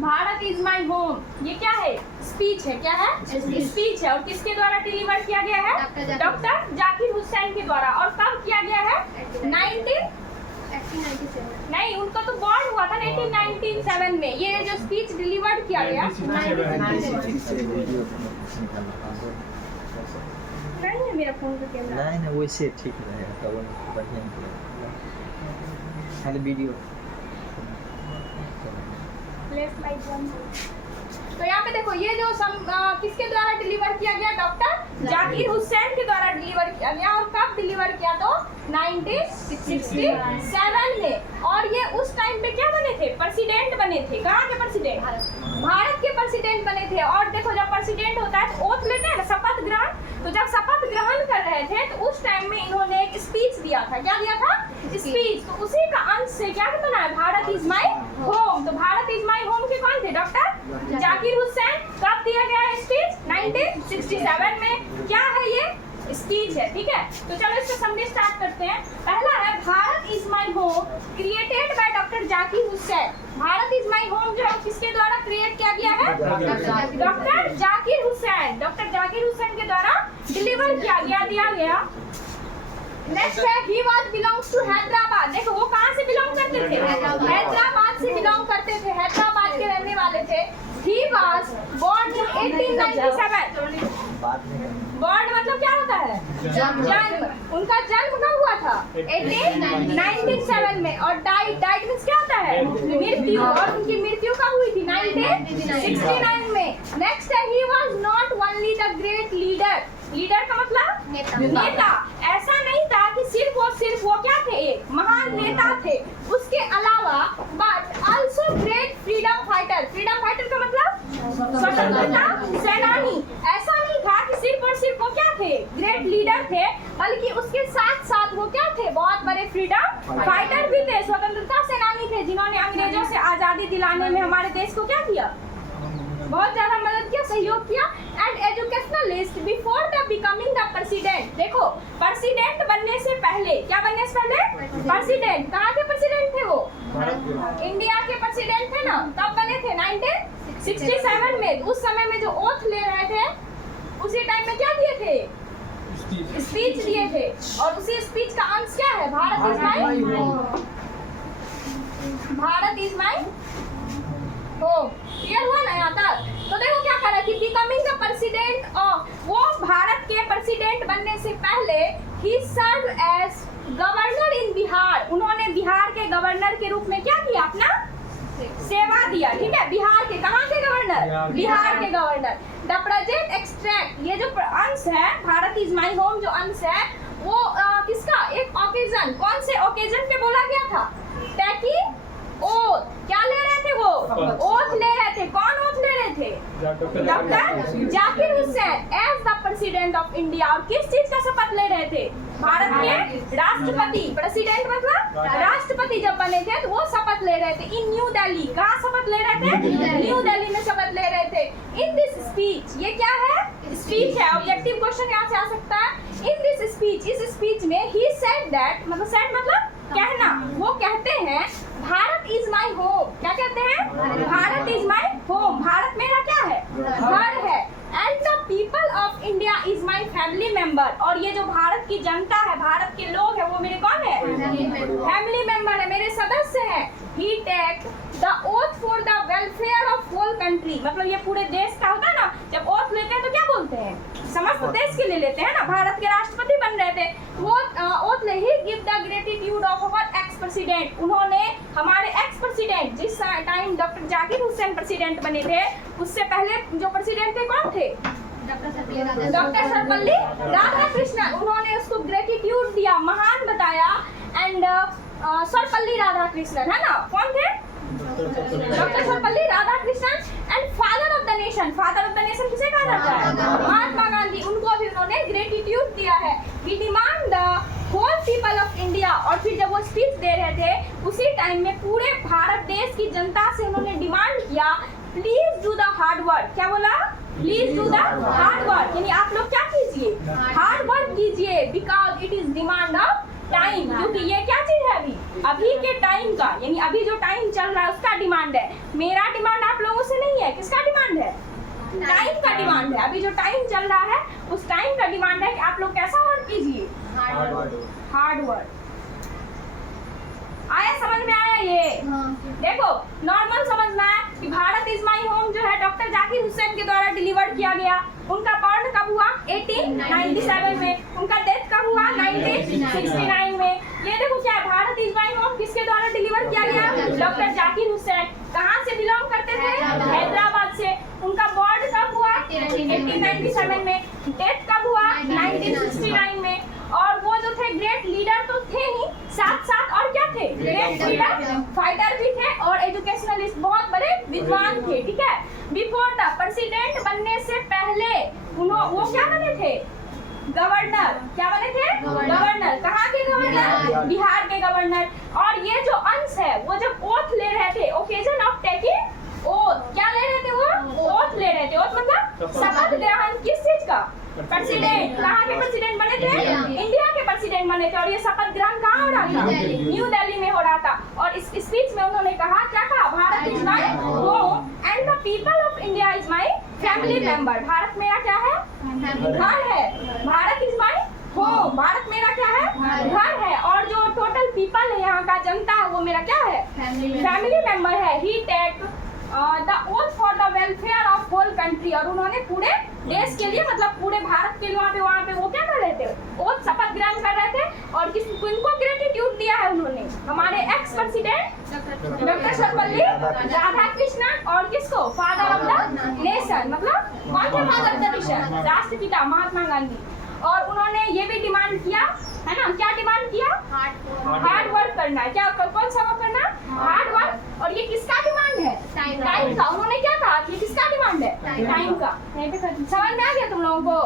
Bharat is my home, ये क्या है? स्पीच है। क्या है? स्पीच है। और किसके द्वारा डिलीवर किया गया है? डॉक्टर जाकिर हुसैन के द्वारा। और कब किया गया है? 1897। नहीं, उनका तो बॉर्न हुआ था 1997 में। ये जो स्पीच डिलीवर किया गया नहीं है मेरा फोन का कैमरा। नहीं वैसे ठीक रहेगा, तब बढ़िया खाली वीडियो। तो यहाँ पे देखो, ये जो किसके द्वारा डिलीवर किया गया? डॉक्टर जाकिर हुसैन के द्वारा डिलीवर किया गया। और कब डिलीवर किया? तो 1967 में। और ये उस टाइम पे क्या बने थे? प्रेसिडेंट बने थे। कहाँ के प्रेसिडेंट? भारत के प्रेसिडेंट बने थे। और देखो, जब प्रेसिडेंट होता है तो ओथ लेते हैं ना, शपथ ग्रहण। तो जब शपथ ग्रहण कर रहे थे तो उस टाइम में इन्होंने एक स्पीच दिया था। क्या दिया था? स्पीच। तो उसी का अंश से क्या बना है? Bharat is my home. तो भारत इज माई होम के कौन थे? डॉक्टर जाकिर हुसैन। कब दिया गया है स्पीच? 1967 में। क्या है ये? स्पीच है। ठीक है, तो चलो इसको समझे स्टार्ट करते हैं। पहला है Bharat is my home, created by doctor Zakir Hussain. Bharat is my home जो है किसके द्वारा क्रिएट किया गया है? डॉक्टर जाकिर हुसैन। डॉक्टर जाकिर हुसैन के द्वारा डिलीवर किया गया, दिया गया। नेक्स्ट है he was belongs to Hyderabad. देखो, वो कहाँ से बिलोंग करते थे? हैदराबाद से बिलोंग करते थे। हैदराबाद के रहने वाले थे। He was born in 1897। Born मतलब क्या होता है? जन्म। उनका जन्म कब हुआ था? 1897 में। और डाइड मींस क्या होता है? मृत्यु। और उनकी मृत्यु कब हुई थी? 1969 में। नेक्स्ट है he was not only the great leader. Leader का मतलब? नेता। ऐसा नहीं था कि सिर्फ वो क्या थे? एक महान नेता थे। उसके अलावा but also great freedom fighter. Freedom fighter का मतलब? स्वतंत्रता सेनानी। ऐसा नहीं था कि सिर्फ और सिर्फ वो क्या थे? ग्रेट लीडर थे, बल्कि उसके साथ साथ वो क्या थे? बहुत बड़े फ्रीडम फाइटर भी थे, स्वतंत्रता सेनानी थे, जिन्होंने अंग्रेजों से आजादी दिलाने में हमारे देश को क्या किया? बहुत ज्यादा मदद किया, सहयोग किया। And educationalist before the becoming the president. देखो, प्रेसिडेंट बनने से पहले, क्या बनने से पहले? प्रेसिडेंट। कहाँ के प्रेसिडेंट थे वो? इंडिया के प्रेसिडेंट थे ना। कब बने थे? 1967 में। उस समय में जो ओथ ले रहे थे, उसी टाइम में क्या दिए थे? स्पीच दिए थे। और उसी स्पीच का अंश क्या है? Bharat is my home. Clear हुआ ना यहाँ तक? तो देखो क्या करा कि बिकमिंग द प्रेसिडेंट, वो भारत के प्रेसिडेंट बनने से पहले ही served as governor in Bihar. उन्होंने बिहार के गवर्नर के रूप में क्या किया? अपना सेवा दिया। ठीक है, बिहार के, कहाँ के गवर्नर? बिहार के गवर्नर। द प्रेजेंट एक्सट्रैक्ट, ये जो अंश है भारत इज माई होम, जो अंश है वो किसका? एक ओकेजन। कौन से ओकेजन पे बोला गया था? ताकि ओथ, क्या ले रहे थे वो? ओथ ले रहे थे। कौन ओथ ले रहे थे? Doctor Zakir Hussain as the president of India. और किस चीज का शपथ ले रहे थे? भारत के राष्ट्रपति। प्रेसिडेंट मतलब राष्ट्रपति जब बने थे तो वो शपथ ले रहे थे इन न्यू दिल्ली। कहाँ शपथ ले रहे थे? न्यू दिल्ली में शपथ ले रहे थे। इन दिस स्पीच, ये क्या है? स्पीच है। ऑब्जेक्टिव क्वेश्चन यहाँ से आ सकता है। इन दिस स्पीच, इस स्पीच में ही सेड दैट, मतलब सेड मतलब कहना, वो कहते हैं भारत इज माई होम। क्या कहते हैं? Bharat is my home. Bharat मेरा क्या है? घर है। And the people of India is my family member. और ये जो भारत की जनता है, भारत के लोग हैं, वो मेरे कौन है? फैमिली मेंबर है, मेरे सदस्य हैं। He take the oath for the welfare of whole country. मतलब ये पूरे देश का होता है ना, जब ओथ लेते हैं तो क्या बोलते हैं? समस्त देश के लिए लेते हैं ना। भारत के राष्ट्रपति बन रहे थे, वो ओथ ले he give the gratitude of our ex president. उन्होंने हमारे एक्स प्रेसिडेंट, जिस time doctor Zakir Hussain president बने थे, उससे पहले जो प्रेसिडेंट थे कौन थे? डॉक्टर सर्वपल्ली राधाकृष्णन। उन्होंने उसको ग्रेटिट्यूड दिया, महान बताया। एंड सर्वपल्ली राधाकृष्णन है ना, कौन थे? Doctor Sarvepalli Radhakrishnan. And father of the nation, father of the nation किसे कहा जाता है? महात्मा गांधी। उनको भी उन्होंने ग्रेटिट्यूड दिया है। We demand the whole people of India. और फिर जब वो स्पीच दे रहे थे, उसी टाइम में पूरे भारत देश की जनता से उन्होंने डिमांड किया, please do the hard work. क्या बोला? Please do the hard work. यानी आप लोग क्या कीजिए? हार्ड वर्क कीजिए, because it is demand of time. क्योंकि ये क्या चीज है? अभी के टाइम का, यानी अभी जो टाइम चल रहा है उसका डिमांड है। मेरा डिमांड आप लोगों लोगों से नहीं है, किसका डिमांड है? टाइम का डिमांड है। अभी जो टाइम चल रहा है उस टाइम का डिमांड है कि आप लोग कैसा वर्क कीजिए, हार्ड वर्क। आया समझ में आया ये? देखो नॉर्मल समझना है कि भारत इज माई होम जो है डॉक्टर जाकिर हुसैन के द्वारा डिलीवर किया गया। उनका बर्थ कब हुआ? 1897 में। उनका डेथ कब हुआ? 1969 में। ये देखो क्या है, भारत इज माई होम किसके द्वारा डिलीवर किया गया? डॉक्टर जाकिर हुसैन। कहाँ से बिलोंग करते थे? हैदराबाद से। उनका बर्थ कब हुआ? 1897 में। डेथ कब हुआ? 1969 में। और वो जो थे ग्रेट लीडर तो थे ही, साथ साथ और क्या थे? ग्रेट लीडर, फाइटर भी थे और एजुकेशनलिस्ट, बहुत बड़े विद्वान थे। ठीक है, बिफोर द प्रेसिडेंट बनने से पहले वो क्या बने थे? गवर्नर। क्या बने थे? गवर्नर। कहाँ के गवर्नर? बिहार के गवर्नर। और ये जो अंश है वो जब ओथ ले रहे थे, ओकेजन ऑफ टेकिंग ओथ, क्या ले रहे थे वो? ओथ ले रहे थे। ओथ मतलब शपथ ग्रहण, किस चीज का? प्रेसिडेंट। कहाँ के प्रेसिडेंट बने थे? इंडिया के प्रेसिडेंट बने थे। और ये शपथ ग्रहण कहाँ हो रहा था? न्यू दिल्ली में हो रहा था। और इस स्पीच में उन्होंने कहा, क्या कहा? Bharat is my home and the people of India is my family member. Bharat मेरा क्या है? घर है। Bharat is my home, Bharat मेरा क्या है? घर है। और जो टोटल पीपल है, यहाँ का जनता है, वो मेरा क्या है? फैमिली मेंबर है। He take the oath for the welfare of whole country. और उन्होंने पूरे देश के लिए, मतलब पूरे भारत के लिए वहाँ पे वो क्या कर रहे थे? ओथ, शपथ ग्रहण कर रहे थे। और किनको ग्रेटिट्यूड दिया है उन्होंने? हमारे ex president doctor Sarvepalli Radhakrishnan. और किसको? फादर ऑफ द नेशन, मतलब कौन थे फादर ऑफ द नेशन? राष्ट्रपिता महात्मा गांधी। और उन्होंने ये भी डिमांड किया है ना, क्या डिमांड किया? हार्ड वर्क करना है। क्या, कौन सा वर्क करना? Hard work. और ये किसका डिमांड है? टाइम का। उन्होंने क्या कहा? ये किसका डिमांड है? टाइम का। समझ में आ गया तुम लोगों को?